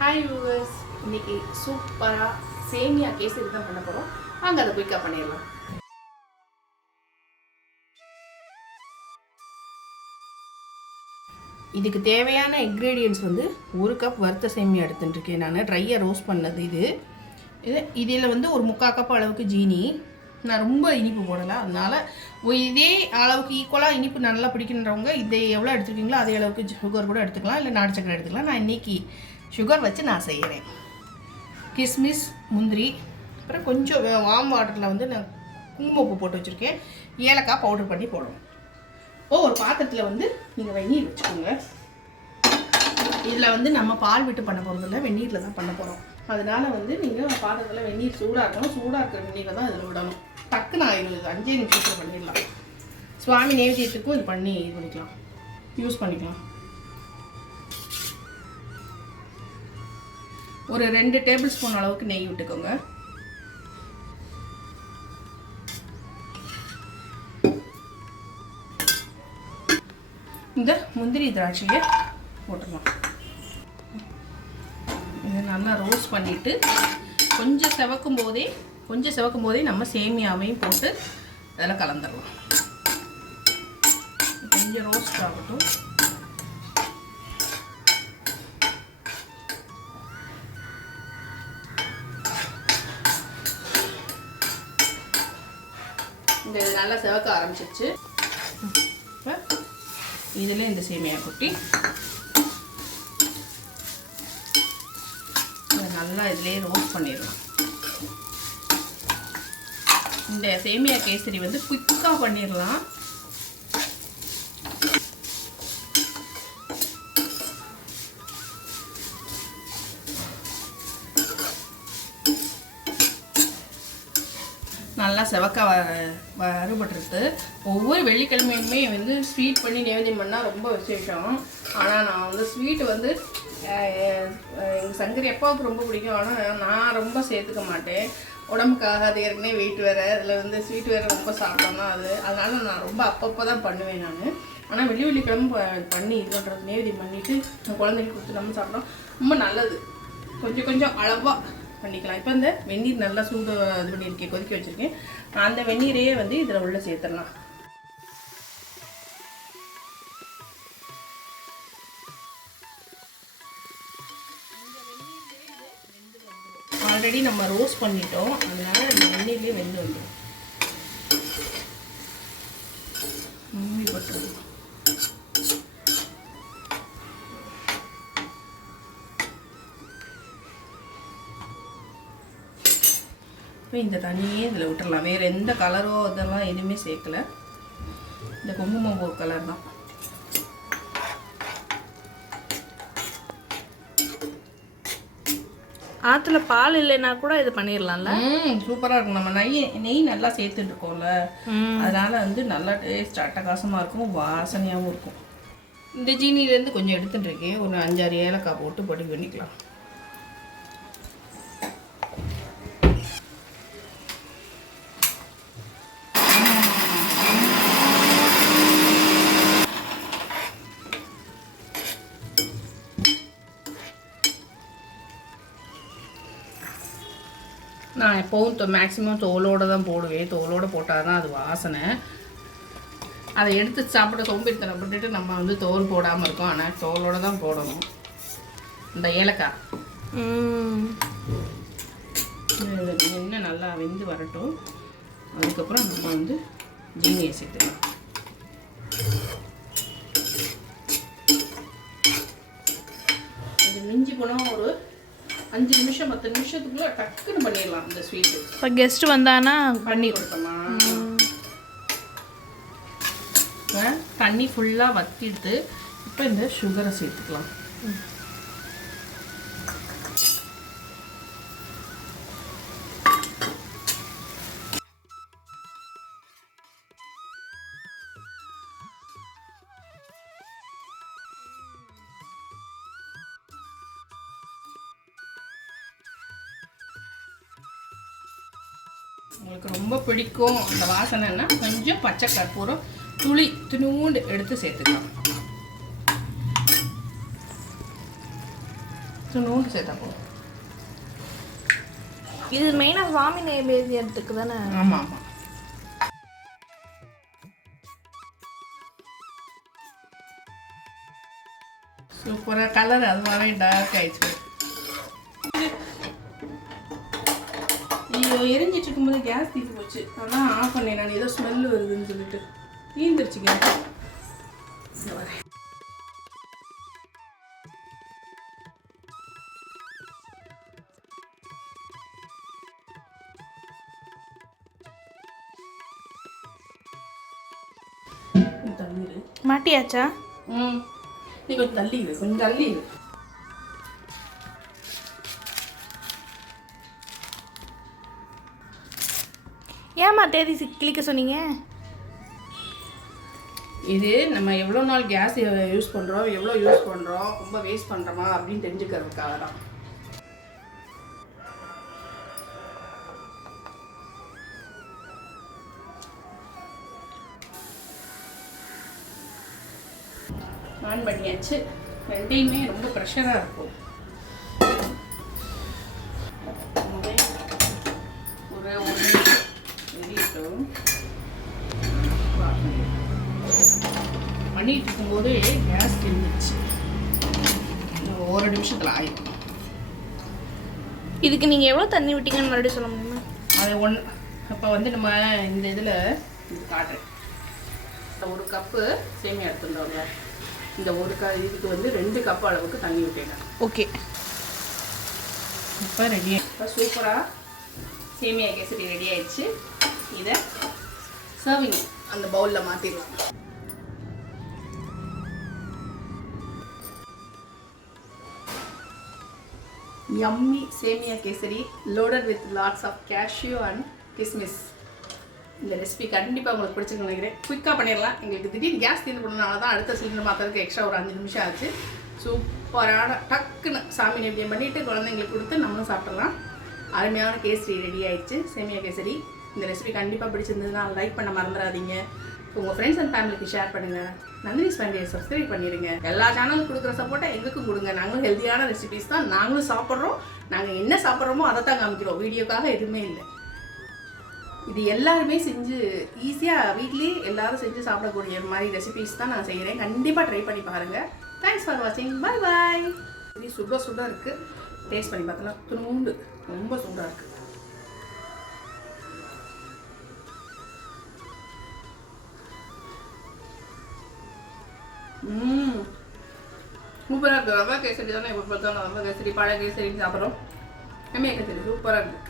Hi viewers இன்னைக்கு சூப்பராக சேமியா கேசரி தான் பண்ண போகிறோம் நாங்கள் அதை குயிக்காக பண்ணிடலாம். இதுக்கு தேவையான இன்க்ரீடியன்ஸ் வந்து ஒரு கப் வறுத்த சேமியா எடுத்துட்டுருக்கேன். நான் ட்ரையாக ரோஸ்ட் பண்ணது இது. இது இதில் வந்து ஒரு முக்கால் கப் அளவுக்கு ஜீனி. நான் ரொம்ப இனிப்பு போடலை. அதனால் இதே அளவுக்கு ஈக்குவலாக இனிப்பு நல்லா பிடிக்கின்றவங்க இதை எவ்வளோ எடுத்துருக்கீங்களோ அதே அளவுக்கு சுகர் கூட எடுத்துக்கலாம். இல்லை நாட்டு சக்கரை எடுத்துக்கலாம். நான் இன்னைக்கு சுகர் வச்சு நான் செய்கிறேன் கிஸ்மிஸ் முந்திரி அப்புறம் கொஞ்சம் வார்ம் வாட்டரில் வந்து நான் குங்குமப்பூ போட்டு வச்சுருக்கேன். ஏலக்காய் பவுடர் பண்ணி போடணும். ஓ ஒரு பாத்திரத்தில் வந்து நீங்கள் வெந்நீர் வச்சுக்கோங்க. இதில் வந்து நம்ம பால் விட்டு பண்ண போகிறதில்ல வெந்நீரில் தான் பண்ண போகிறோம் அதனால் வந்து நீங்கள் பாத்திரத்தில் வெந்நீர் சூடாக இருக்கணும் சூடாக இருக்கிற வெந்நீரை தான் இதில் விடணும். டக்குன்னு ஆயிடும் இது. அஞ்சே நிமிஷத்தில் பண்ணிடலாம். சுவாமி நேவியத்துக்கும் இது பண்ணி இது பண்ணிக்கலாம். யூஸ் பண்ணிக்கலாம். ஒரு ரெண்டு டேபிள் ஸ்பூன் அளவுக்கு நெய் விட்டுக்கோங்க. இந்த முந்திரி திராட்சையை போட்டுடலாம் இதை நல்லா ரோஸ்ட் பண்ணிவிட்டு கொஞ்சம் செவக்கும் போதே கொஞ்சம் செவக்கும் போதே நம்ம சேமியாவையும் போட்டு அதில் கலந்துடலாம். கொஞ்சம் ரோஸ்ட் ஆகட்டும். இந்த இது நல்லா செவக்க ஆரம்பிச்சிருச்சு. இப்போ இதில் இந்த சேமியா கொட்டி நல்லா இதிலே ரோஸ்ட் பண்ணிடலாம். இந்த சேமியா கேசரி வந்து குயிக்காக பண்ணிடலாம். நல்லா செவக்க வ வறுபட்டுருக்கு ஒவ்வொரு வெள்ளிக்கிழமையுமே வந்து ஸ்வீட் பண்ணி நைவேத்தியம் பண்ணால் ரொம்ப விசேஷம். ஆனால் நான் வந்து ஸ்வீட் வந்து எங்கள் சங்கரி அப்பாவுக்கு ரொம்ப பிடிக்கும். ஆனால் நான் ரொம்ப சேர்த்துக்க மாட்டேன். உடம்புக்காக அது ஏற்கனவே வெயிட் வேறு அதில் வந்து ஸ்வீட் வேறு ரொம்ப சாப்பிட்டோம்னா அது அதனால் நான் ரொம்ப அப்பப்போ தான் பண்ணுவேன் நான். ஆனால் வெள்ளி வெள்ளிக்கிழமை பண்ணி இது பண்ணுறது நேவதி பண்ணிவிட்டு குழந்தைக்கு கொடுத்து நம்ம சாப்பிட்டோம் ரொம்ப நல்லது. கொஞ்சம் கொஞ்சம் அளவாக பண்ணிக்கலாம். இப்போ இந்த வெந்நீர் நல்லா சூடு இது பண்ணியிருக்கேன் கொதிக்க வச்சுருக்கேன். அந்த வெந்நீரையே வந்து இதில் உள்ளே சேர்த்துடலாம். ஆல்ரெடி நம்ம ரோஸ்ட் பண்ணிட்டோம். அதனால நம்ம வெந்நீர்லேயே வெந்து வந்துடும் இப்போ இந்த தண்ணியே இதில் விட்டுறலாம். வேறு எந்த கலரோ இதெல்லாம் எதுவுமே சேர்க்கல. இந்த குங்குமப்பூ கலர் தான். ஆற்றுல பால் இல்லைன்னா கூட இது பண்ணிடலாம்ல ம் சூப்பராக இருக்கும். நம்ம நெய் நெய் நல்லா சேர்த்துட்டு இருக்கோம்ல. அதனால வந்து நல்லா டேஸ்ட் அட்டகாசமாக இருக்கும் வாசனையாகவும் இருக்கும். இந்த ஜீனிலேருந்து கொஞ்சம் எடுத்துட்டு இருக்கேன். ஒரு அஞ்சாறு ஏலக்காய் போட்டு பொடி பண்ணிக்கலாம். நான் எப்போவும் மேக்ஸிமம் தோலோடு தான் போடுவேன். தோலோடு போட்டால் தான் அது வாசனை. அதை எடுத்து சாப்பிட சோம்பேறித்தனம் பட்டுட்டு நம்ம வந்து தோல் போடாமல் இருக்கோம். ஆனால் தோலோடு தான் போடணும். இந்த ஏலக்காய். இன்னும் நல்லா வெந்து வரட்டும். அதுக்கப்புறம் நம்ம வந்து ஜீனியை சேர்த்துக்கலாம் இது மிஞ்சி போனால் ஒரு அஞ்சு நிமிஷம் பத்து நிமிஷத்துக்குள்ளே டக்குன்னு பண்ணிடலாம் இந்த ஸ்வீட்டு இப்போ கெஸ்ட் வந்தானா? பண்ணி இப்போ தண்ணி ஃபுல்லாக வத்திட்டு இப்போ இந்த சுகரை சேர்த்துக்கலாம். உங்களுக்கு ரொம்ப பிடிக்கும் அந்த வாசனைன்னா கொஞ்சம் பச்சை கற்பூரம் துளி துணுண்டு எடுத்து சேர்த்துக்கலாம். நூறு சேர்த்தா போதும். இது மெயினாக சுவாமி நைவேத்தியத்துக்கு தானே? ஆமாம் ஆமாம் சூப்பராக கலர் அதுவாகவே டார்க் ஆயிடுச்சு. ஐயோ எரிஞ்சிட்டு இருக்கும்போது கேஸ் தீர்ந்து போச்சு. அதான் ஆஃப் பண்ணேன் நான். ஏதோ ஸ்மெல் வருதுன்னு சொல்லிட்டு. தீந்துருச்சு கேஸ் வரேன். மாட்டியாச்சா? ம். நீ கொஞ்சம் தள்ளி கொஞ்சம் தள்ளி ஏம்மா தேதி கிளிக்க சொன்னீங்க? இது நம்ம எவ்வளோ நாள் கேஸ் யூஸ் பண்ணுறோம் எவ்வளோ யூஸ் பண்ணுறோம் ரொம்ப வேஸ்ட் பண்ணுறோமா அப்படின்னு தெரிஞ்சுக்கிறதுக்காக தான். ஆன் பண்ணியாச்சு. ரெண்டையுமே ரொம்ப ப்ரெஷராக இருக்கும். பண்ணிட்டு இருக்கும்போது கேஸ் தெரிஞ்சிச்சு ஒரு நிமிஷத்தில் ஆயிடும். இதுக்கு நீங்கள் எவ்வளோ தண்ணி விட்டீங்கன்னு மறுபடியும் சொல்ல முடியுமா? அது ஒன் அப்போ வந்து நம்ம இந்த இதில் இது காட்டுறேன். ஒரு கப்பு சேமியா எடுத்துட்டோம்ல இந்த ஒரு க இதுக்கு வந்து ரெண்டு கப் அளவுக்கு தண்ணி விட்டேன் நான். ஓகே. இப்போ ரெடி இப்போ சூப்பராக சேமியா கேசரி ரெடி ஆயிடுச்சு. இதை சர்விங் அந்த பவுலில் மாற்றிடலாம் yummy semiya kesari loaded with lots of cashew and kismis இந்த ரெசிபி கண்டிப்பாக உங்களுக்கு பிடிச்சிருக்குன்னு நினைக்கிறேன். குயிக்காக பண்ணிடலாம். எங்களுக்கு திடீர்னு கேஸ் தீர்ந்து போனதுனால தான் அடுத்த சிலிண்டர் மாற்றுறதுக்கு எக்ஸ்ட்ரா ஒரு அஞ்சு நிமிஷம் ஆச்சு. சூப்பரான டக்குன்னு சாமி நெய்வேத்தியம் பண்ணிவிட்டு குழந்தைங்களுக்கு கொடுத்து நம்மளும் சாப்பிட்றலாம் அருமையான கேசரி ரெடி ஆயிடுச்சு. சேமியா கேசரி. இந்த ரெசிபி கண்டிப்பாக பிடிச்சிருந்ததுன்னா லைக் பண்ண மறந்துடாதீங்க உங்கள் ஃப்ரெண்ட்ஸ் அண்ட் ஃபேமிலிக்கு ஷேர் பண்ணுங்கள் நந்தினி ஸ்பண்டியை சப்ஸ்கிரைப் பண்ணிடுங்க. எல்லா சேனலுக்கு கொடுக்குற சப்போர்ட்டை எங்களுக்கும் கொடுங்க. நாங்களும் ஹெல்த்தியான ரெசிபிஸ் தான் நாங்களும் சாப்பிட்றோம். நாங்கள் என்ன சாப்பிட்றோமோ அதை தான் காமிக்கிறோம். வீடியோக்காக எதுவுமே இல்லை. இது எல்லாருமே செஞ்சு ஈஸியாக வீட்லேயே எல்லாரும் செஞ்சு சாப்பிடக்கூடிய மாதிரி ரெசிபிஸ் தான் நான் செய்கிறேன் கண்டிப்பாக ட்ரை பண்ணி பாருங்கள் தேங்க்ஸ் ஃபார் வாட்சிங் பாய் பாய் இது சுட சுட இருக்குது டேஸ்ட் பண்ணி பார்த்தோன்னா துணுண்டு. ரொம்ப சூடாக இருக்குது சூப்பராக இருக்குது ரவா கேசரி தானே இப்போ பார்த்தாலும் ரவா கேசரி பழ கேசரின்னு சாப்பிட்றோம் எம்ஏ கேசரி. சூப்பராக இருக்குது